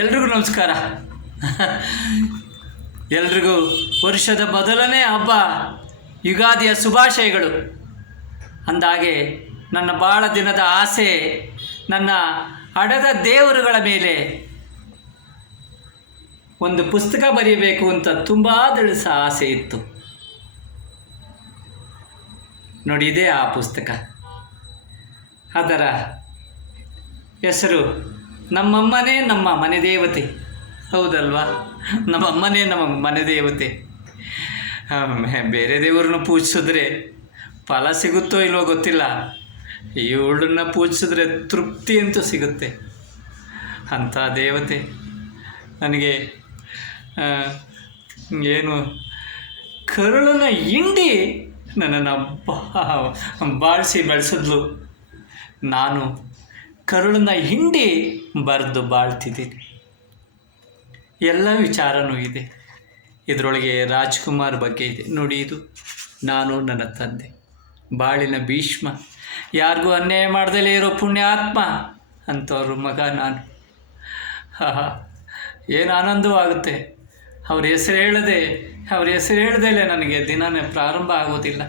ಎಲ್ರಿಗೂ ನಮಸ್ಕಾರ. ಎಲ್ರಿಗೂ ವರ್ಷದ ಮೊದಲನೇ ಹಬ್ಬ ಯುಗಾದಿಯ ಶುಭಾಶಯಗಳು. ಅಂದಾಗೆ ನನ್ನ ಭಾಳ ದಿನದ ಆಸೆ, ನನ್ನ ಹಡೆದ ದೇವರುಗಳ ಮೇಲೆ ಒಂದು ಪುಸ್ತಕ ಬರೀಬೇಕು ಅಂತ ತುಂಬ ದಿವಸ ಆಸೆ ಇತ್ತು. ನೋಡಿ, ಇದೇ ಆ ಪುಸ್ತಕ. ಅದರ ಹೆಸರು ನಮ್ಮಮ್ಮನೇ ನಮ್ಮ ಮನೆ ದೇವತೆ. ಹೌದಲ್ವಾ? ನಮ್ಮಮ್ಮನೇ ನಮ್ಮ ಮನೆ ದೇವತೆ. ಬೇರೆ ದೇವ್ರನ್ನ ಪೂಜಿಸಿದ್ರೆ ಫಲ ಸಿಗುತ್ತೋ ಇಲ್ವೋ ಗೊತ್ತಿಲ್ಲ, ಇವಳನ್ನ ಪೂಜಿಸಿದ್ರೆ ತೃಪ್ತಿ ಅಂತೂ ಸಿಗುತ್ತೆ. ಅಂಥ ದೇವತೆ ನನಗೆ ಏನು ಕರುಳನ್ನು ಹಿಂಡಿ ನನ್ನನ್ನು ಬಾಳಿಸಿ ಬೆಳೆಸಿದ್ಲು. ನಾನು ಕರುಳನ್ನ ಹಿಂಡಿ ಬರೆದು ಬಾಳ್ತಿದ್ದೀನಿ. ಎಲ್ಲ ವಿಚಾರನೂ ಇದೆ ಇದರೊಳಗೆ. ರಾಜ್ಕುಮಾರ್ ಬಗ್ಗೆ ಇದೆ ನೋಡಿ. ಇದು ನಾನು, ನನ್ನ ತಂದೆ, ಬಾಳಿನ ಭೀಷ್ಮ, ಯಾರಿಗೂ ಅನ್ಯಾಯ ಮಾಡ್ದಲೇ ಇರೋ ಪುಣ್ಯಾತ್ಮ ಅಂಥವ್ರ ಮಗ ನಾನು. ಏನು ಆನಂದವಾಗುತ್ತೆ. ಅವ್ರ ಹೆಸರು ಹೇಳ್ದೇಲೆ ನನಗೆ ದಿನನೇ ಪ್ರಾರಂಭ ಆಗೋದಿಲ್ಲ.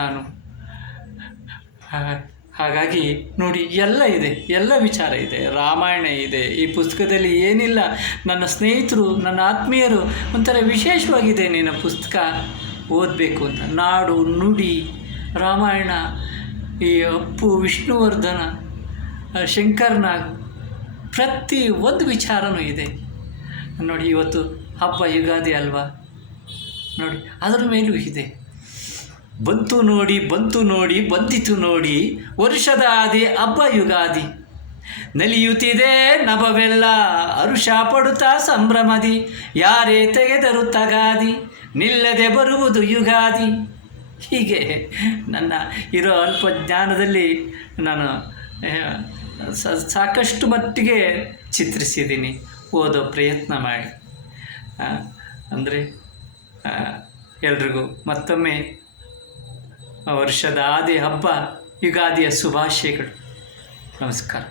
ನಾನು ಹಾಗಾಗಿ ನೋಡಿ, ಎಲ್ಲ ಇದೆ, ಎಲ್ಲ ವಿಚಾರ ಇದೆ. ರಾಮಾಯಣ ಇದೆ ಈ ಪುಸ್ತಕದಲ್ಲಿ. ಏನಿಲ್ಲ, ನನ್ನ ಸ್ನೇಹಿತರು, ನನ್ನ ಆತ್ಮೀಯರು ಒಂಥರ ವಿಶೇಷವಾಗಿದೆ ನಿನ್ನ ಪುಸ್ತಕ ಓದಬೇಕು ಅಂತ. ನಾಡು ನುಡಿ, ರಾಮಾಯಣ, ಈ ಅಪ್ಪು, ವಿಷ್ಣುವರ್ಧನ, ಶಂಕರ್ನಾಗ್, ಪ್ರತಿ ಒಂದು ವಿಚಾರನೂ ಇದೆ ನೋಡಿ. ಇವತ್ತು ಹಬ್ಬ ಯುಗಾದಿ ಅಲ್ವಾ ನೋಡಿ, ಅದರ ಮೇಲೂ ಇದೆ. ಬಂತು ನೋಡಿ ಬಂದಿತು ನೋಡಿ, ವರ್ಷದ ಆದಿ ಹಬ್ಬ ಯುಗಾದಿ. ನಲಿಯುತ್ತಿದೆ ನಭವೆಲ್ಲ ಹರುಷ ಪಡುತ್ತಾ ಸಂಭ್ರಮದಿ, ಯಾರೇ ತೆಗೆದರು ತಗಾದಿ, ನಿಲ್ಲದೆ ಬರುವುದು ಯುಗಾದಿ. ಹೀಗೆ ನನ್ನ ಇರೋ ಅಲ್ಪ ಜ್ಞಾನದಲ್ಲಿ ನಾನು ಸಾಕಷ್ಟು ಮಟ್ಟಿಗೆ ಚಿತ್ರಿಸಿದ್ದೀನಿ. ಓದೋ ಪ್ರಯತ್ನ ಮಾಡಿ. ಅಂದರೆ ಎಲ್ರಿಗೂ ಮತ್ತೊಮ್ಮೆ ವರ್ಷದ ಆದಿ ಹಬ್ಬ ಯುಗಾದಿಯ ಶುಭಾಶಯಗಳು. ನಮಸ್ಕಾರ.